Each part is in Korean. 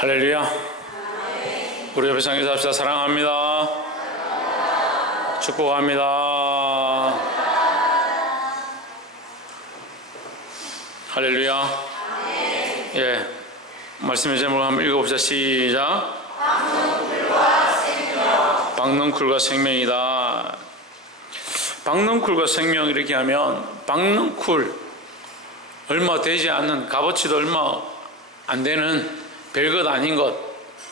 할렐루야. 우리 옆에 상에서 합시다. 사랑합니다. 축복합니다. 할렐루야. 예, 말씀의 제목을 한번 읽어봅시다. 시작. 박넝쿨과 생명이다. 박넝쿨과 생명 이렇게 하면, 박넝쿨 얼마 되지 않는, 값어치도 얼마 안 되는 별것 아닌 것,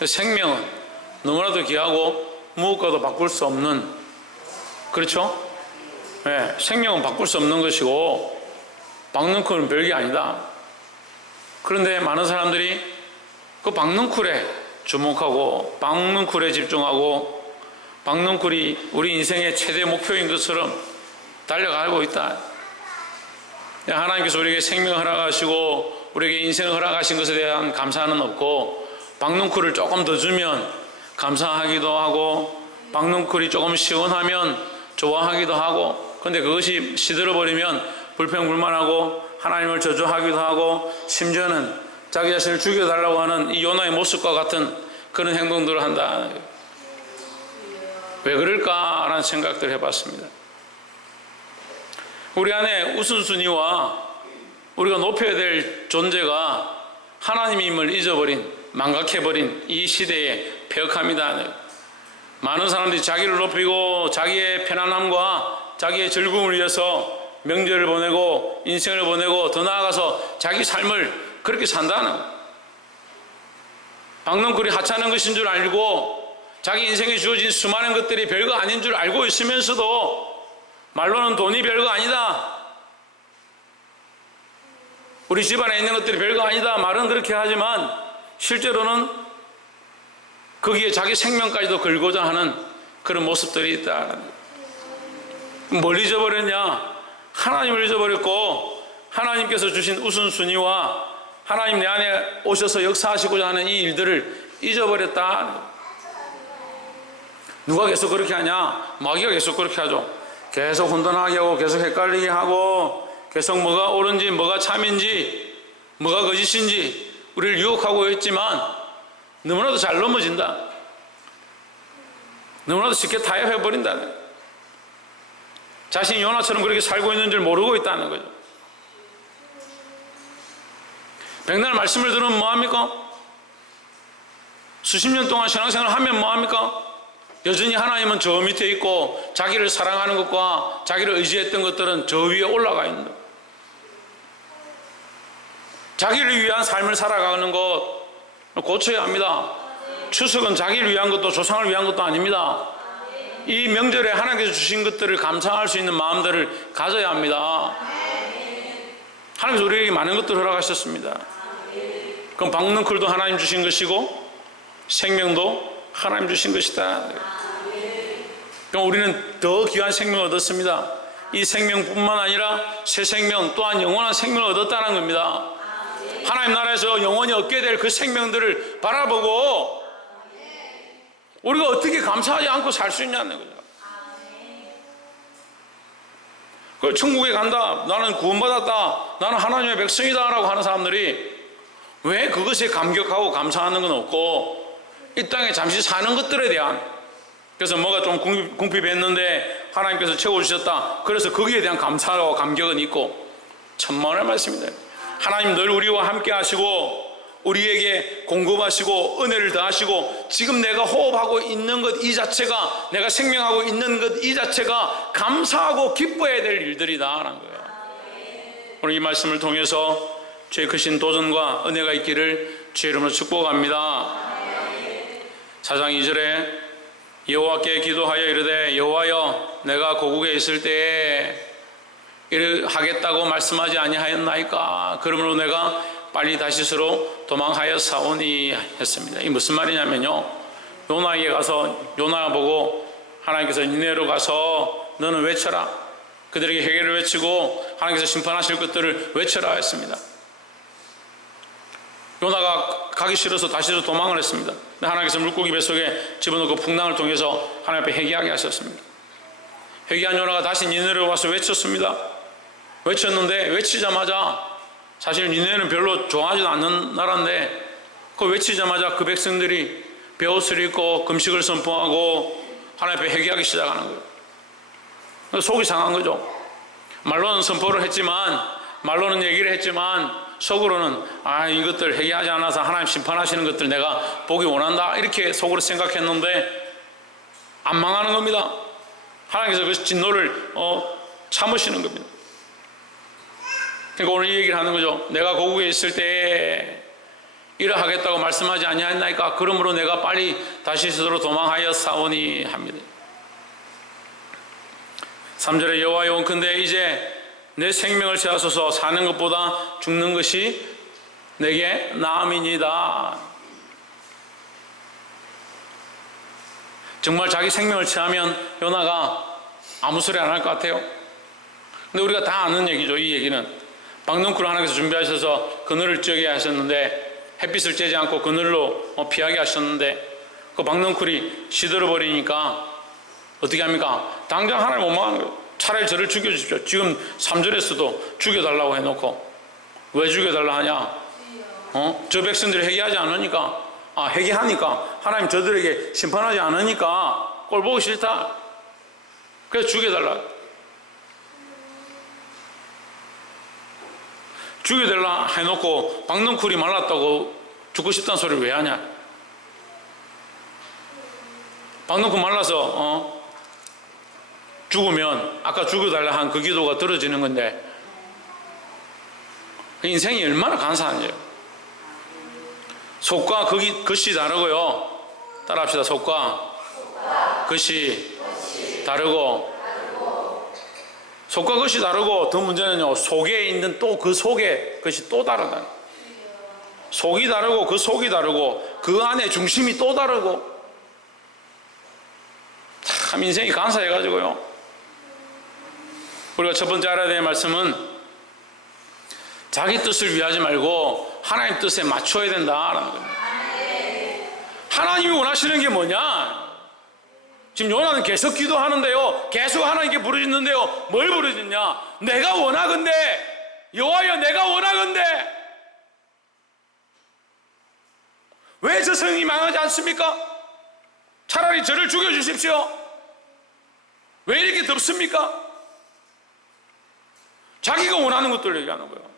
생명은 너무나도 귀하고 무엇과도 바꿀 수 없는, 그렇죠? 네, 생명은 바꿀 수 없는 것이고 박넝쿨은 별게 아니다. 그런데 많은 사람들이 그 박넝쿨에 주목하고 박넝쿨에 집중하고 박넝쿨이 우리 인생의 최대 목표인 것처럼 달려가고 있다. 하나님께서 우리에게 생명을 허락하시고 우리에게 인생을 허락하신 것에 대한 감사는 없고, 박넝쿨을 조금 더 주면 감사하기도 하고 박넝쿨이 조금 시원하면 좋아하기도 하고, 그런데 그것이 시들어버리면 불평불만하고 하나님을 저주하기도 하고, 심지어는 자기 자신을 죽여달라고 하는 이 요나의 모습과 같은 그런 행동들을 한다. 왜 그럴까라는 생각들을 해봤습니다. 우리 안에 우선순위와 우리가 높여야 될 존재가 하나님임을 잊어버린, 망각해버린 이 시대의 폐역합니다. 많은 사람들이 자기를 높이고 자기의 편안함과 자기의 즐거움을 위해서 명절을 보내고 인생을 보내고 더 나아가서 자기 삶을 그렇게 산다는 거예요. 박넝쿨이 하찮은 것인 줄 알고 자기 인생에 주어진 수많은 것들이 별거 아닌 줄 알고 있으면서도 말로는 돈이 별거 아니다, 우리 집안에 있는 것들이 별거 아니다, 말은 그렇게 하지만 실제로는 거기에 자기 생명까지도 걸고자 하는 그런 모습들이 있다. 뭘 잊어버렸냐? 하나님을 잊어버렸고, 하나님께서 주신 우선순위와 하나님 내 안에 오셔서 역사하시고자 하는 이 일들을 잊어버렸다. 누가 계속 그렇게 하냐? 마귀가 계속 그렇게 하죠. 계속 혼돈하게 하고 계속 헷갈리게 하고 계속 뭐가 옳은지 뭐가 참인지 뭐가 거짓인지 우리를 유혹하고 있지만 너무나도 잘 넘어진다. 너무나도 쉽게 타협해버린다. 자신이 요나처럼 그렇게 살고 있는 줄 모르고 있다는 거죠. 백날 말씀을 들으면 뭐합니까? 수십 년 동안 신앙생활을 하면 뭐합니까? 여전히 하나님은 저 밑에 있고 자기를 사랑하는 것과 자기를 의지했던 것들은 저 위에 올라가 있는 것. 자기를 위한 삶을 살아가는 것 고쳐야 합니다. 추석은 자기를 위한 것도 조상을 위한 것도 아닙니다. 이 명절에 하나님께서 주신 것들을 감사할 수 있는 마음들을 가져야 합니다. 하나님께서 우리에게 많은 것들을 허락하셨습니다. 그럼 박넝쿨도 하나님 주신 것이고 생명도 하나님 주신 것이다. 그럼 우리는 더 귀한 생명을 얻었습니다. 이 생명뿐만 아니라 새 생명 또한 영원한 생명을 얻었다는 겁니다. 하나님 나라에서 영원히 얻게 될 그 생명들을 바라보고 우리가 어떻게 감사하지 않고 살 수 있냐는 거죠. 그 천국에 간다, 나는 구원받았다, 나는 하나님의 백성이다 라고 하는 사람들이 왜 그것에 감격하고 감사하는 건 없고 이 땅에 잠시 사는 것들에 대한, 그래서 뭐가 좀 궁핍했는데 하나님께서 채워주셨다, 그래서 거기에 대한 감사와 감격은 있고, 천만의 말씀입니다. 하나님 늘 우리와 함께 하시고 우리에게 공급하시고 은혜를 더하시고 지금 내가 호흡하고 있는 것 이 자체가, 내가 생명하고 있는 것 이 자체가 감사하고 기뻐해야 될 일들이다라는 거예요. 오늘 이 말씀을 통해서 주의 크신 도전과 은혜가 있기를 주의 이름으로 축복합니다. 4장 2절에 여호와께 기도하여 이르되 여호와여 내가 고국에 있을 때에 이를 하겠다고 말씀하지 아니하였나이까? 그러므로 내가 빨리 다시스로 도망하여 사오니 했습니다. 이게 무슨 말이냐면요, 요나에게 가서 요나 보고 하나님께서 니네로 가서 너는 외쳐라, 그들에게 회개를 외치고 하나님께서 심판하실 것들을 외쳐라 했습니다. 요나가 가기 싫어서 다시서 도망을 했습니다. 하나님께서 물고기 뱃속에 집어넣고 풍랑을 통해서 하나님 앞에 회개하게 하셨습니다. 회개한 요나가 다시 니네로 와서 외쳤습니다. 외쳤는데 외치자마자, 사실 니네는 별로 좋아하지도 않는 나라인데 그 외치자마자 그 백성들이 베옷을 입고 금식을 선포하고 하나님 앞에 회개하기 시작하는 거예요. 속이 상한 거죠. 말로는 선포를 했지만, 말로는 얘기를 했지만 속으로는 이것들 회개하지 않아서 하나님 심판하시는 것들 내가 보기 원한다, 이렇게 속으로 생각했는데 안 망하는 겁니다. 하나님께서 그 진노를 참으시는 겁니다. 그러니까 오늘 이 얘기를 하는 거죠. 내가 고국에 있을 때 이러하겠다고 말씀하지 아니하였나이까? 그러므로 내가 빨리 다시스로 도망하여 싸우니 합니다. 3절에 여호와여 원컨대 이제 내 생명을 취하소서. 사는 것보다 죽는 것이 내게 나음이니이다. 정말 자기 생명을 취하면 요나가 아무 소리 안 할 것 같아요. 근데 우리가 다 아는 얘기죠. 이 얘기는 박넝쿨을 하나님께서 준비하셔서 그늘을 쬐게 하셨는데, 햇빛을 쬐지 않고 그늘로 피하게 하셨는데, 그 박넝쿨이 시들어버리니까 어떻게 합니까? 당장 하나님 원망하는 거예요. 차라리 저를 죽여주십시오. 지금 3절에서도 죽여달라고 해놓고 왜 죽여달라 하냐? 저 백성들이 회개하지 않으니까, 회개하니까 하나님 저들에게 심판하지 않으니까 꼴 보기 싫다. 그래서 죽여달라. 죽여달라 해놓고 박넝쿨이 말랐다고 죽고 싶다는 소리를 왜 하냐? 박넝쿨 말라서 죽으면 아까 죽여달라 한 그 기도가 들어지는 건데, 인생이 얼마나 간사한지요. 속과 것이 다르고요. 따라합시다. 속과 것이 다르고, 속과 것이 다르고, 더 문제는요, 속에 있는 또 그 속에 것이 또 다르다. 속이 다르고 그 속이 다르고 그 안에 중심이 또 다르고, 참 인생이 간사해가지고요. 우리가 첫 번째 알아야 될 말씀은 자기 뜻을 위하지 말고 하나님 뜻에 맞춰야 된다라는 겁니다. 하나님이 원하시는 게 뭐냐? 지금 요나는 계속 기도하는데요, 계속 하나님께 부르짖는데요, 뭘 부르짖냐? 내가 원하건대, 여호와여 내가 원하건대, 왜 저 성이 망하지 않습니까? 차라리 저를 죽여주십시오. 왜 이렇게 덥습니까? 자기가 원하는 것들을 얘기하는 거예요.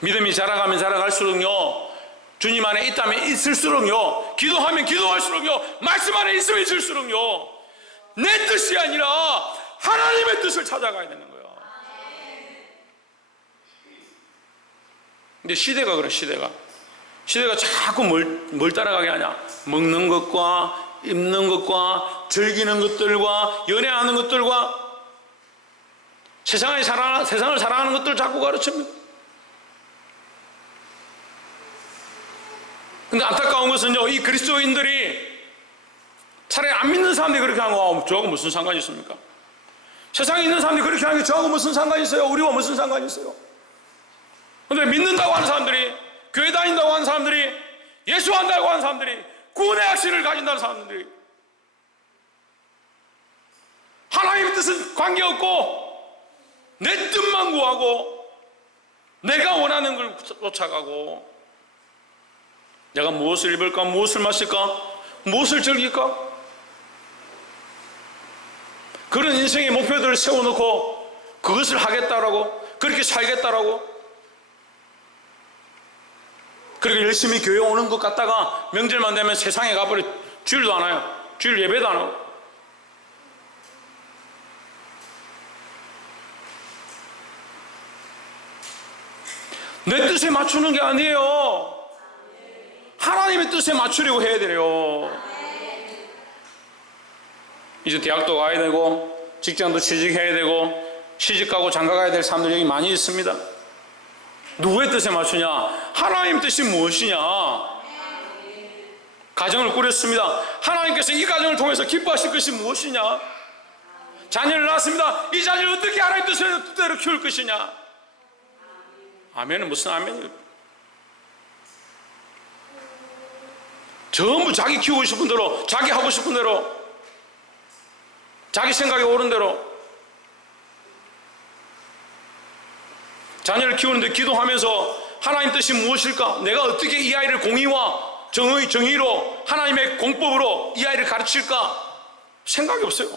믿음이 자라가면 자라갈수록요, 주님 안에 있다면 있을수록요, 기도하면 기도할수록요, 말씀 안에 있으면 있을수록요, 내 뜻이 아니라 하나님의 뜻을 찾아가야 되는 거예요. 근데 시대가 그래. 시대가 자꾸 뭘 따라가게 하냐? 먹는 것과 입는 것과 즐기는 것들과 연애하는 것들과 세상을 살아가는 것들을 자꾸 가르칩니다. 근데 안타까운 것은요, 이 그리스도인들이 차라리 안 믿는 사람들이 그렇게 하는 거, 저하고 무슨 상관이 있습니까? 세상에 있는 사람들이 그렇게 하는 게 저하고 무슨 상관이 있어요? 우리와 무슨 상관이 있어요? 근데 믿는다고 하는 사람들이, 교회 다닌다고 하는 사람들이, 예수한다고 하는 사람들이, 구원의 확신을 가진다는 사람들이 하나님의 뜻은 관계없고 내 뜻만 구하고 내가 원하는 걸 쫓아가고, 내가 무엇을 입을까, 무엇을 마실까, 무엇을 즐길까, 그런 인생의 목표들을 세워놓고 그것을 하겠다라고, 그렇게 살겠다라고, 그렇게 열심히 교회 오는 것 같다가 명절만 되면 세상에 가버려 주일도 안 와요. 주일 예배도 안 하고. 내 뜻에 맞추는 게 아니에요. 하나님의 뜻에 맞추려고 해야 돼요. 이제 대학도 가야 되고 직장도 취직해야 되고 시집가고 장가가야 될 사람들이 여기 많이 있습니다. 누구의 뜻에 맞추냐? 하나님 뜻이 무엇이냐? 가정을 꾸렸습니다. 하나님께서 이 가정을 통해서 기뻐하실 것이 무엇이냐? 자녀를 낳았습니다. 이 자녀를 어떻게 하나님 뜻대로 키울 것이냐? 아멘은 무슨 아멘이에요? 전부 자기 키우고 싶은 대로, 자기 하고 싶은 대로, 자기 생각에 옳은 대로. 자녀를 키우는데 기도하면서 하나님 뜻이 무엇일까? 내가 어떻게 이 아이를 공의와 정의로 하나님의 공법으로 이 아이를 가르칠까? 생각이 없어요.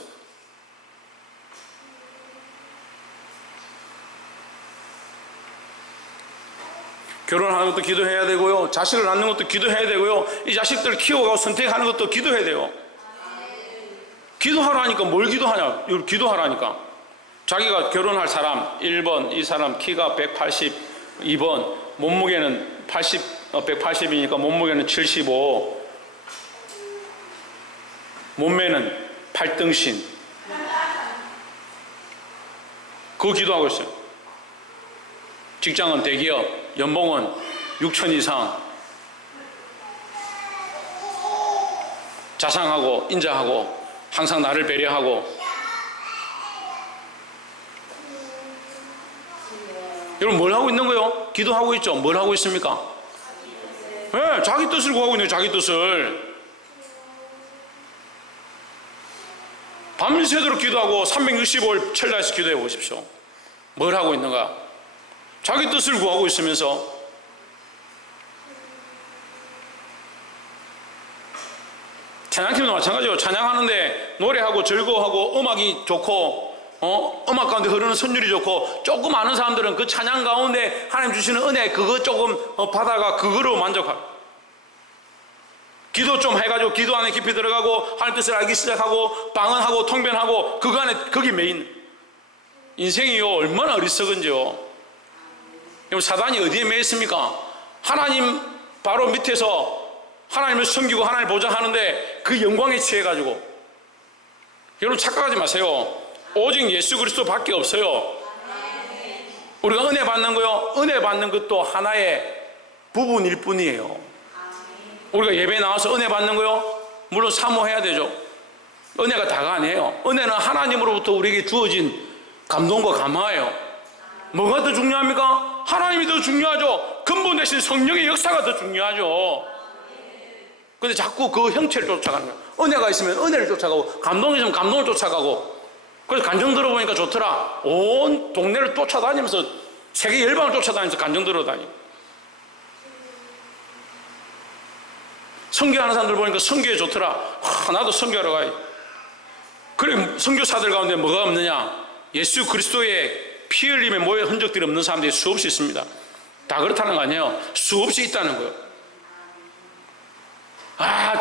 결혼하는 것도 기도해야 되고요, 자식을 낳는 것도 기도해야 되고요, 이 자식들을 키워가고 선택하는 것도 기도해야 돼요. 기도하라니까 뭘 기도하냐? 이걸 기도하라니까. 자기가 결혼할 사람 1번, 이 사람 키가 180, 2번 몸무게는 180이니까 몸무게는 75, 몸매는 8등신. 그거 기도하고 있어요. 직장은 대기업, 연봉은 6천 이상, 자상하고 인자하고 항상 나를 배려하고. 여러분 뭘 하고 있는 거예요? 기도하고 있죠? 뭘 하고 있습니까? 네, 자기 뜻을 구하고 있는 거예요. 자기 뜻을. 밤새도록 기도하고 365일 철야에서 기도해 보십시오. 뭘 하고 있는가? 자기 뜻을 구하고 있으면서. 찬양팀도 마찬가지예요. 찬양하는데 노래하고 즐거워하고 음악이 좋고 음악 가운데 흐르는 선율이 좋고, 조금 아는 사람들은 그 찬양 가운데 하나님 주시는 은혜 그거 조금 받아가 그거로 만족하고, 기도 좀 해가지고 기도 안에 깊이 들어가고 하나님 뜻을 알기 시작하고 방언하고 통변하고 그거 안에 거기 메인. 인생이요 얼마나 어리석은지요. 그럼 사단이 어디에 매여 있습니까? 하나님 바로 밑에서 하나님을 섬기고 하나님을 보자 하는데 그 영광에 취해가지고. 여러분 착각하지 마세요. 오직 예수 그리스도 밖에 없어요. 우리가 은혜 받는 거요, 은혜 받는 것도 하나의 부분일 뿐이에요. 우리가 예배 나와서 은혜 받는 거요, 물론 사모해야 되죠. 은혜가 다가 아니에요. 은혜는 하나님으로부터 우리에게 주어진 감동과 감화예요. 뭐가 더 중요합니까? 하나님이 더 중요하죠. 근본 대신 성령의 역사가 더 중요하죠. 근데 자꾸 그 형체를 쫓아가는 거예요. 은혜가 있으면 은혜를 쫓아가고, 감동이 있으면 감동을 쫓아가고. 그래서 간증 들어보니까 좋더라. 온 동네를 쫓아다니면서, 세계 열방을 쫓아다니면서 간증 들어다니고. 선교하는 사람들 보니까 선교에 좋더라. 나도 선교하러 가야지. 그래, 선교사들 가운데 뭐가 없느냐? 예수 그리스도의 피 흘림의 모의 흔적들이 없는 사람들이 수없이 있습니다. 다 그렇다는 거 아니에요. 수없이 있다는 거예요.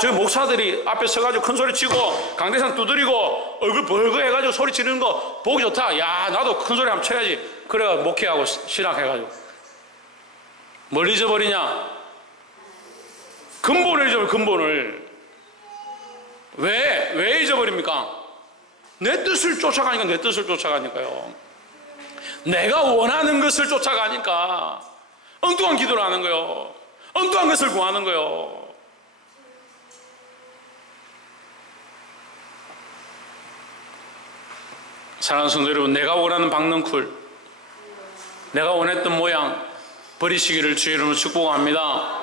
저 목사들이 앞에 서가지고 큰 소리 치고 강대상 두드리고 얼굴 벌거 해가지고 소리 지르는 거 보기 좋다. 야, 나도 큰 소리 한번 쳐야지. 그래가 목회하고 신학해가지고. 뭘 잊어버리냐? 근본을 잊어버려. 근본을. 왜 잊어버립니까? 내 뜻을 쫓아가니까. 내 뜻을 쫓아가니까요. 내가 원하는 것을 쫓아가니까 엉뚱한 기도를 하는 거예요. 엉뚱한 것을 구하는 거예요. 사랑하는 성도 여러분, 내가 원하는 박넝쿨, 내가 원했던 모양 버리시기를 주의 이름으로 축복합니다.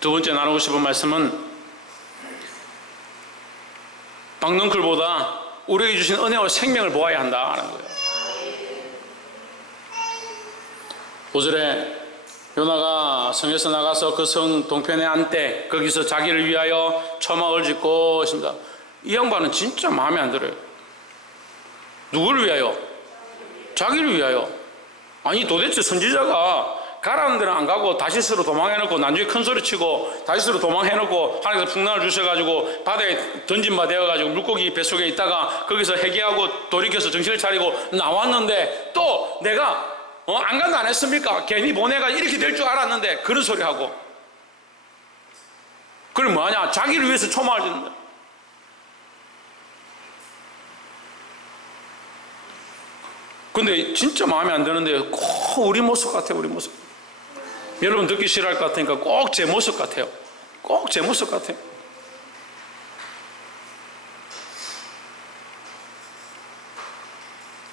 두 번째 나누고 싶은 말씀은 박넝쿨보다 우리에게 주신 은혜와 생명을 보아야 한다는 거예요. 5절에 요나가 성에서 나가서 그 성 동편에 앉되 거기서 자기를 위하여 초막을 짓고 있습니다. 이 양반은 진짜 마음에 안 들어요. 누구를 위하여? 자기를 위하여. 아니 도대체 선지자가 가라는 데는 안 가고 다시스로 도망해놓고 나중에 큰소리 치고 다시스로 도망해놓고 하나님께서 풍랑을 주셔가지고 바다에 던진 바 되어가지고 물고기 뱃속에 있다가 거기서 해기하고 돌이켜서 정신을 차리고 나왔는데 또 내가 안 간다 안 했습니까? 괜히 보내가 이렇게 될 줄 알았는데 그런 소리 하고. 그럼 뭐하냐? 자기를 위해서 초막을 짓는 거야. 근데 진짜 마음에 안 드는데 꼭 우리 모습 같아요. 우리 모습. 여러분 듣기 싫어할 것 같으니까 꼭 제 모습 같아요. 꼭 제 모습 같아요.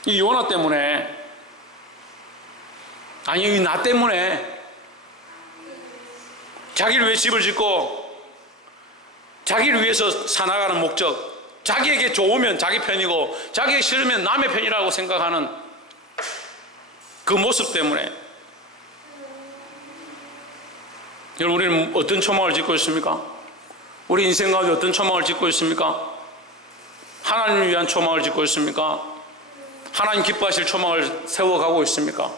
이 요나 때문에, 아니 나 때문에 자기를 위해 집을 짓고 자기를 위해서 살아가는 목적, 자기에게 좋으면 자기 편이고 자기에게 싫으면 남의 편이라고 생각하는 그 모습 때문에 여러분, 우리는 어떤 초막을 짓고 있습니까? 우리 인생 가운데 어떤 초막을 짓고 있습니까? 하나님을 위한 초막을 짓고 있습니까? 하나님 기뻐하실 초막을 세워가고 있습니까?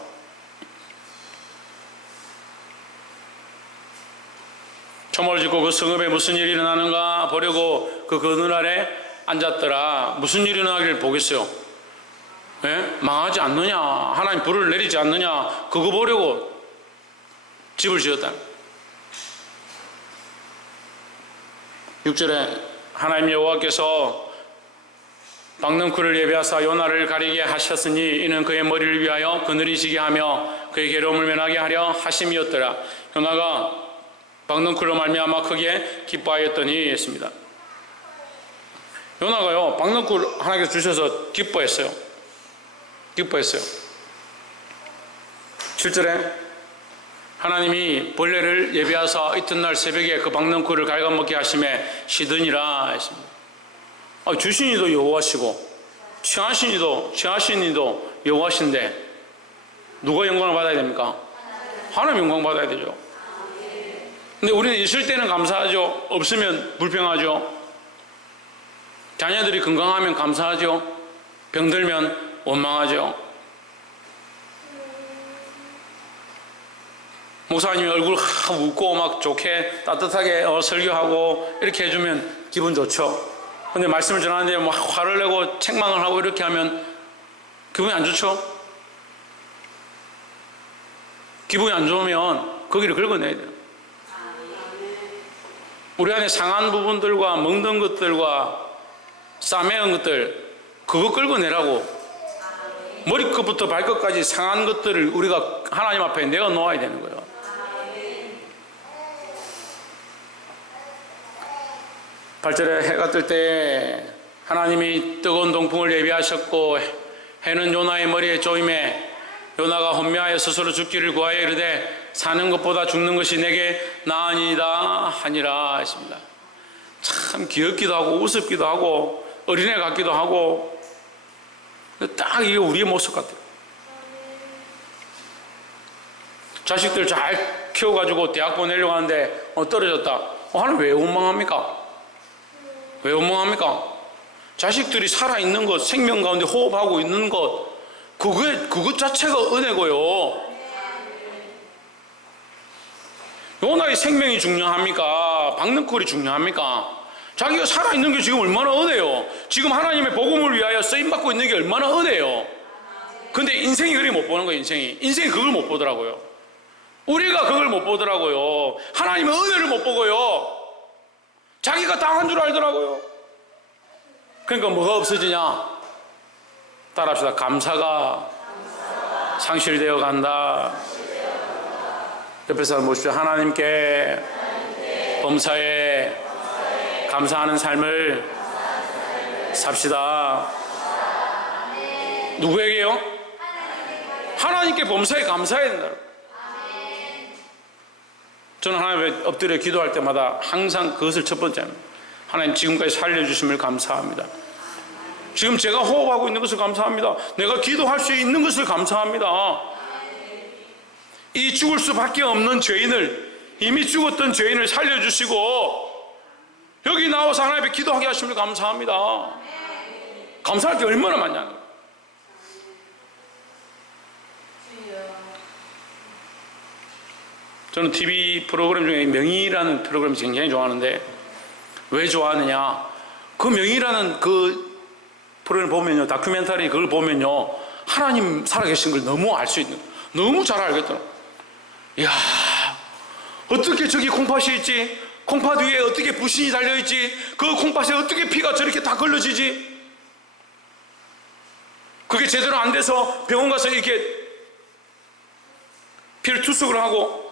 초막을 짓고 그 성읍에 무슨 일이 일어나는가 보려고 그 그늘 아래 앉았더라. 무슨 일이 일어나기를 보겠어요? 예? 망하지 않느냐, 하나님 불을 내리지 않느냐, 그거 보려고 집을 지었다. 6절에 하나님 여호와께서 박넝쿨을 예비하사 요나를 가리게 하셨으니 이는 그의 머리를 위하여 그늘이 지게 하며 그의 괴로움을 면하게 하려 하심이었더라. 요나가 박넝쿨로 말미암아 크게 기뻐하였더니 했습니다. 요나가요, 박넝쿨 하나님께서 주셔서 기뻐했어요. 7절에 하나님이 벌레를 예비하사 이튿날 새벽에 그 박넝쿨을 갉아먹게 하심에 시드니라 했습니다. 주신이도 여호와시고 취하신이도 여호와신데 누가 영광을 받아야 됩니까? 하나님 영광 받아야 되죠. 근데 우리는 있을 때는 감사하죠. 없으면 불평하죠. 자녀들이 건강하면 감사하죠. 병들면 원망하죠. 목사님이 얼굴 웃고 막 좋게 따뜻하게 설교하고 이렇게 해주면 기분 좋죠. 근데 말씀을 전하는데 막 화를 내고 책망을 하고 이렇게 하면 기분이 안 좋죠. 기분이 안 좋으면 거기를 긁어내야 돼요. 우리 안에 상한 부분들과 멍든 것들과 싸매운 것들, 그거 긁어내라고. 머리끝부터 발끝까지 상한 것들을 우리가 하나님 앞에 내어놓아야 되는 거예요. 발절에 해가 뜰 때 하나님이 뜨거운 동풍을 예비하셨고 해는 요나의 머리에 쪼임에 요나가 혼미하여 스스로 죽기를 구하여 이르되 사는 것보다 죽는 것이 내게 나으니이다 하니라 했습니다. 참 귀엽기도 하고 우습기도 하고 어린애 같기도 하고 딱 이게 우리의 모습 같아요. 자식들 잘 키워가지고 대학 보내려고 하는데 떨어졌다. 하나님 왜 원망합니까? 왜 원망합니까? 자식들이 살아있는 것, 생명 가운데 호흡하고 있는 것, 그것 자체가 은혜고요. 요나의 생명이 중요합니까? 박넝쿨이 중요합니까? 자기가 살아있는 게 지금 얼마나 은혜요. 지금 하나님의 복음을 위하여 쓰임받고 있는 게 얼마나 은혜요. 근데 인생이 그리 못 보는 거예요. 인생이 그걸 못 보더라고요. 우리가 그걸 못 보더라고요. 하나님의 은혜를 못 보고요, 자기가 당한 줄 알더라고요. 그러니까 뭐가 없어지냐? 따라합시다. 감사가 상실되어 간다. 옆에 사람 보십시오. 하나님께 범사에 감사하는 삶을 삽시다. 누구에게요? 하나님께 범사에 감사해야 된다. 저는 하나님 앞에 엎드려 기도할 때마다 항상 그것을 첫 번째 합니다. 하나님, 지금까지 살려주심을 감사합니다. 지금 제가 호흡하고 있는 것을 감사합니다. 내가 기도할 수 있는 것을 감사합니다. 이 죽을 수밖에 없는 죄인을, 이미 죽었던 죄인을 살려주시고 여기 나와서 하나님 앞에 기도하게 하심을 감사합니다. 감사할 게 얼마나 많냐는 거예요. 저는 TV 프로그램 중에 명의라는 프로그램을 굉장히 좋아하는데, 왜 좋아하느냐? 그 명의라는 그 프로그램 보면요, 다큐멘터리 그걸 보면요, 하나님 살아계신 걸 너무 알 수 있는, 너무 잘 알겠더라고요. 이야, 어떻게 저기 콩팥이 있지? 콩팥 위에 어떻게 부신이 달려있지? 그 콩팥에 어떻게 피가 저렇게 다 걸러지지? 그게 제대로 안 돼서 병원 가서 이렇게 피를 투석을 하고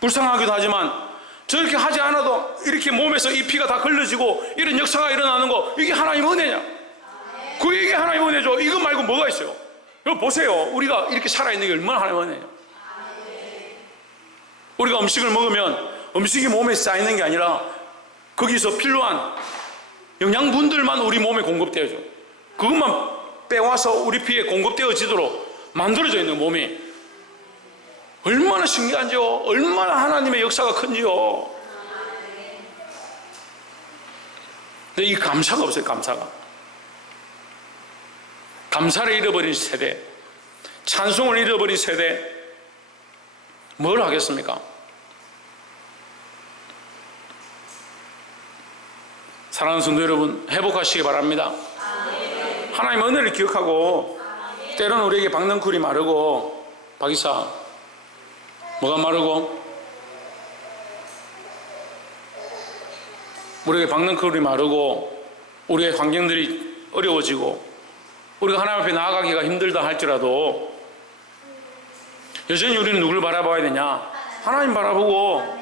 불쌍하기도 하지만, 저렇게 하지 않아도 이렇게 몸에서 이 피가 다 걸러지고 이런 역사가 일어나는 거, 이게 하나님 은혜냐? 그게 이게 하나님 은혜죠. 이거 말고 뭐가 있어요? 여러분 보세요. 우리가 이렇게 살아있는 게 얼마나 하나님 은혜냐? 우리가 음식을 먹으면 음식이 몸에 쌓이는 게 아니라 거기서 필요한 영양분들만 우리 몸에 공급되어져. 그것만 빼와서 우리 피에 공급되어지도록 만들어져 있는 몸이. 얼마나 신기한지요. 얼마나 하나님의 역사가 큰지요. 근데 이 감사가 없어요. 감사를 잃어버린 세대, 찬송을 잃어버린 세대, 뭘 하겠습니까? 사랑하는 성도 여러분, 회복하시기 바랍니다. 하나님 은혜를 기억하고, 때로는 우리에게 박넝쿨이 마르고, 박이사, 뭐가 마르고? 우리에게 박넝쿨이 마르고, 우리의 환경들이 어려워지고, 우리가 하나님 앞에 나아가기가 힘들다 할지라도 여전히 우리는 누굴 바라봐야 되냐? 하나님 바라보고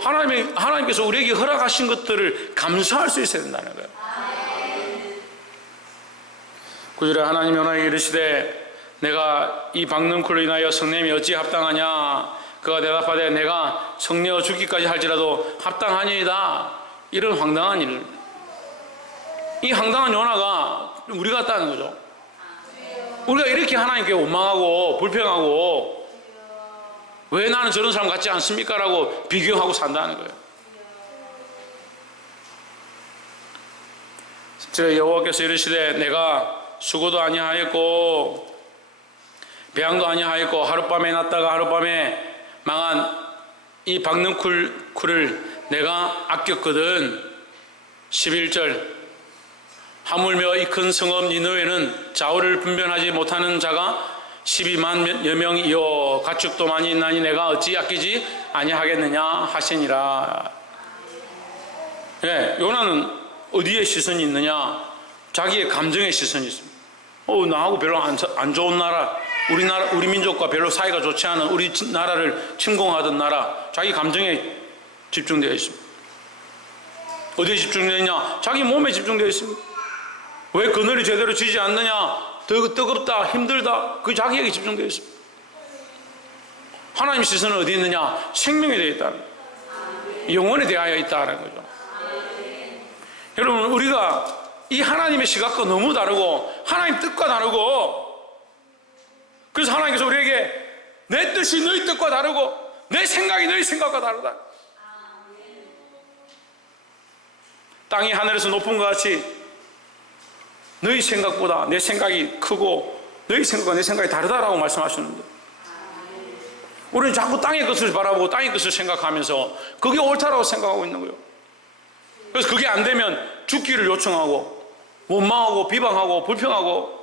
하나님께서 우리에게 허락하신 것들을 감사할 수 있어야 된다는 거예요. 9절에 하나님이 요나에게 이르시되 내가 이 박넝쿨로 인하여 성냄이 어찌 합당하냐? 그가 대답하되 내가 성내어 죽기까지 할지라도 합당하니이다. 이런 황당한 일, 이 황당한 요나가 우리 같다는 거죠. 우리가 이렇게 하나님께 원망하고 불평하고 왜 나는 저런 사람 같지 않습니까? 라고 비교하고 산다는 거예요. 저 여호와께서 이르시되 내가 수고도 아니하였고 배양도 아니하였고 하룻밤에 났다가 하룻밤에 망한 이 박넝쿨을 내가 아꼈거든. 11절 하물며 이 큰 성읍 니느웨는 좌우를 분별하지 못하는 자가 12만여 명이요 가축도 많이 있나니 내가 어찌 아끼지 아니하겠느냐 하시니라. 예, 요나는 어디에 시선이 있느냐? 자기의 감정의 시선이 있습니다. 나하고 별로 안 좋은 나라, 우리 민족과 별로 사이가 좋지 않은 우리 나라를 침공하던 나라, 자기 감정에 집중되어 있습니다. 어디에 집중되어 있냐? 자기 몸에 집중되어 있습니다. 왜 그늘이 제대로 지지 않느냐? 뜨겁다, 힘들다. 그 자기에게 집중되어 있습니다. 하나님 시선은 어디 있느냐? 생명에 대해 있다는 거예요. 영혼에 대하여 있다는 거죠. 여러분, 우리가 이 하나님의 시각과 너무 다르고 하나님 뜻과 다르고, 그래서 하나님께서 우리에게 내 뜻이 너희 뜻과 다르고 내 생각이 너희 생각과 다르다. 땅이 하늘에서 높은 것 같이 너희 생각보다 내 생각이 크고 너희 생각과 내 생각이 다르다라고 말씀하셨는데, 우리는 자꾸 땅의 것을 바라보고 땅의 것을 생각하면서 그게 옳다라고 생각하고 있는 거예요. 그래서 그게 안 되면 죽기를 요청하고 원망하고 비방하고 불평하고.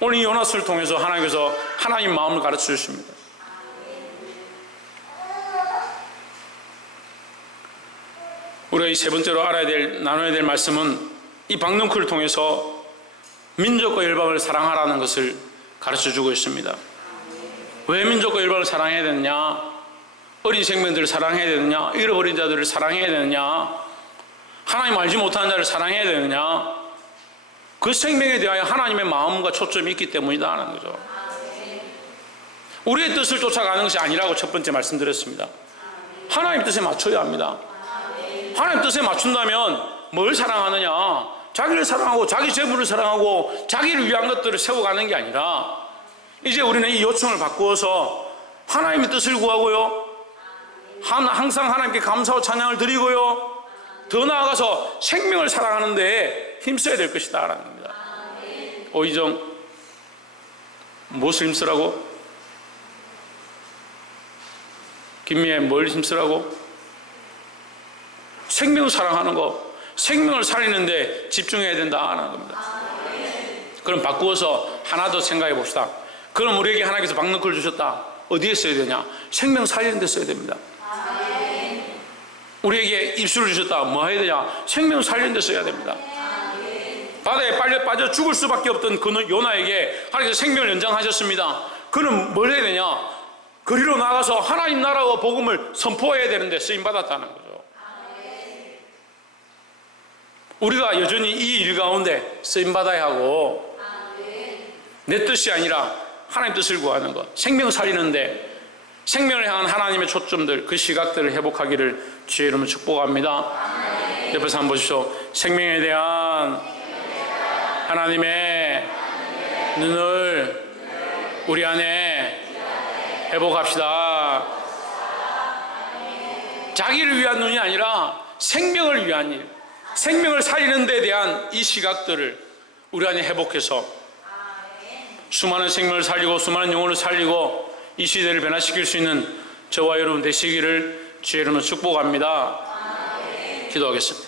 오늘 이 요나스를 통해서 하나님께서 하나님 마음을 가르쳐 주십니다. 우리가 이 세 번째로 나눠야 될 말씀은 이 박넝쿨을 통해서 민족과 열방을 사랑하라는 것을 가르쳐 주고 있습니다. 왜 민족과 열방을 사랑해야 되느냐? 어린 생명들을 사랑해야 되느냐? 잃어버린 자들을 사랑해야 되느냐? 하나님 알지 못하는 자를 사랑해야 되느냐? 그 생명에 대하여 하나님의 마음과 초점이 있기 때문이다 하는 거죠. 우리의 뜻을 쫓아가는 것이 아니라고 첫 번째 말씀드렸습니다. 하나님 뜻에 맞춰야 합니다. 하나님 뜻에 맞춘다면 뭘 사랑하느냐? 자기를 사랑하고 자기 재물을 사랑하고 자기를 위한 것들을 세워가는 게 아니라, 이제 우리는 이 요청을 바꾸어서 하나님의 뜻을 구하고요, 항상 하나님께 감사와 찬양을 드리고요, 더 나아가서 생명을 사랑하는 데 힘써야 될 것이다 라는 겁니다. 오희정, 무엇을 힘쓰라고? 김미애, 뭘 힘쓰라고? 생명을 사랑하는 거, 생명을 살리는데 집중해야 된다 하는 겁니다. 그럼 바꾸어서 하나 더 생각해 봅시다. 그럼 우리에게 하나님께서 박넝쿨 주셨다. 어디에 써야 되냐? 생명 살리는 데 써야 됩니다. 우리에게 입술을 주셨다. 뭐 해야 되냐? 생명 살리는 데 써야 됩니다. 바다에 빨려 빠져 죽을 수밖에 없던 그 요나에게 하나님께서 생명을 연장하셨습니다. 그는 뭘 해야 되냐? 거리로 나가서 하나님 나라와 복음을 선포해야 되는데 쓰임받았다는 거죠. 우리가 여전히 이 일 가운데 쓰임받아야 하고, 내 뜻이 아니라 하나님 뜻을 구하는 것, 생명 살리는데 생명을 향한 하나님의 초점들, 그 시각들을 회복하기를 주의 이름으로 축복합니다. 옆에서 한번 보십시오. 생명에 대한 하나님의 눈을 우리 안에 회복합시다. 자기를 위한 눈이 아니라 생명을 위한 일, 생명을 살리는 데 대한 이 시각들을 우리 안에 회복해서 수많은 생명을 살리고 수많은 영혼을 살리고 이 시대를 변화시킬 수 있는 저와 여러분 되시기를 주의 이름으로 축복합니다. 기도하겠습니다.